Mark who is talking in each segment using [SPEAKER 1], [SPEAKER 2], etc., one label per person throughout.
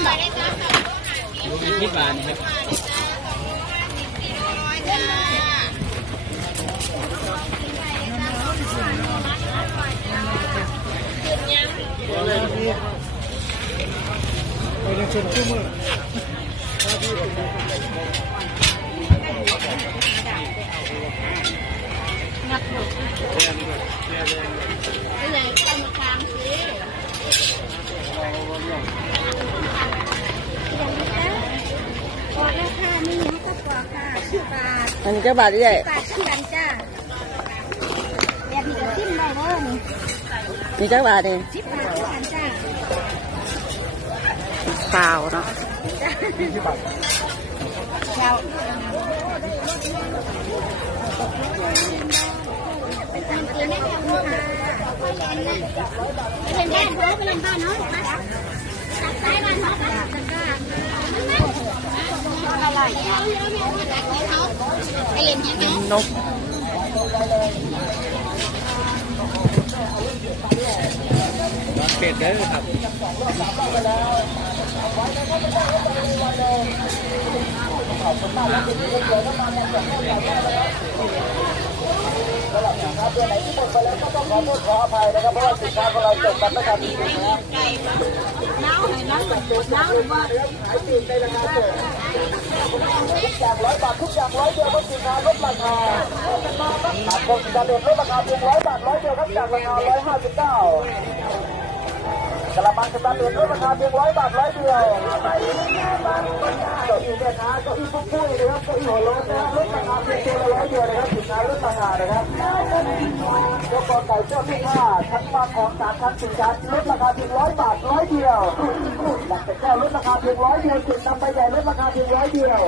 [SPEAKER 1] ลูกละสิบบาทนะครับ
[SPEAKER 2] ไปยังชนคู่มือ
[SPEAKER 3] ใหญ่ต้นคางสิ อัน
[SPEAKER 4] นี้เจ้าบาทใหญ่
[SPEAKER 3] บาทขึ้นกันจ้าแบบนี้ก็จิ้มได้เด้อนี่
[SPEAKER 4] นี่เจ้าบาทเอง
[SPEAKER 3] สิบบาทขึ้นกันจ้า
[SPEAKER 4] ข้าวเนาะ
[SPEAKER 3] เช้าเป็นทางเกียร์แม่แก้ nút ขอตัวค่ะเป็นบ้านเขาเป็นบ้านเนาะตัดสายบ้านเขาตัดตะกร้าอะไรไปเล่นยังไง
[SPEAKER 4] นก
[SPEAKER 1] ร้อนเป็ดเด้อครับ
[SPEAKER 2] กระบังสตาร์ทลดราคาเพียงร้อยบาทร้อยเดียวเก้าอี้แม่ค้าเก้าอี้ผู้พูดนะครับเก้าอี้หัวโล้นนะครับลดราคาเพียงตัวละร้อยเดียวนะครับสินค้าลดราคานะครับ กอไก่เจ้าที่ผ้าชั้นมาของสามชั้นสี่ชั้นลดราคาเพียงร้อยบาทร้อยเดียวหลักแต่แก้วลดราคาเพียงร้อยเดียวจุดนำไปใหญ่ลดราคาเพียงร้อยเดียว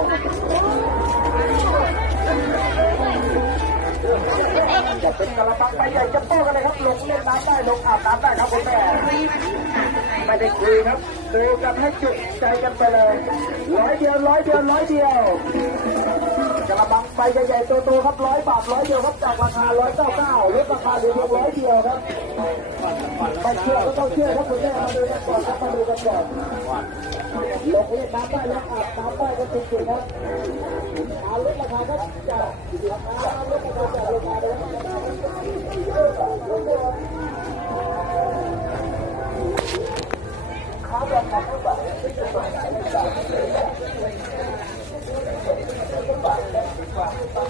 [SPEAKER 2] จะเป็นกระปังไปใหญ่จะโต้กันเลยครับลงเล่นน้ำได้ลงอาบน้ำได้ครับคุณแม่ไม่ได้คุยครับดูกันให้จุใจกันไปเลยร้อยเดียวร้อยเดียวร้อยเดียว ไปใหญ่ๆโตๆครับร้อยบาทร้อยเดียวครับจากราคาร้อยเก้าเก้าลดราคาเหลือเพียงร้อยเดียวครับไปเชื่อก็ต้องเชื่อครับคุณแม่มาดูกันก่อนครับมาดูกันก่อนลงเล่นน้ำได้ลงอาบน้ำได้ก็จริงๆครับเอาลดราคาครับจาก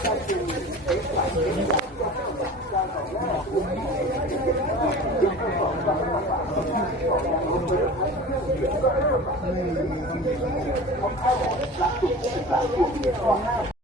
[SPEAKER 2] ราคาลดราคาจากราคาเลยครับ
[SPEAKER 1] อืม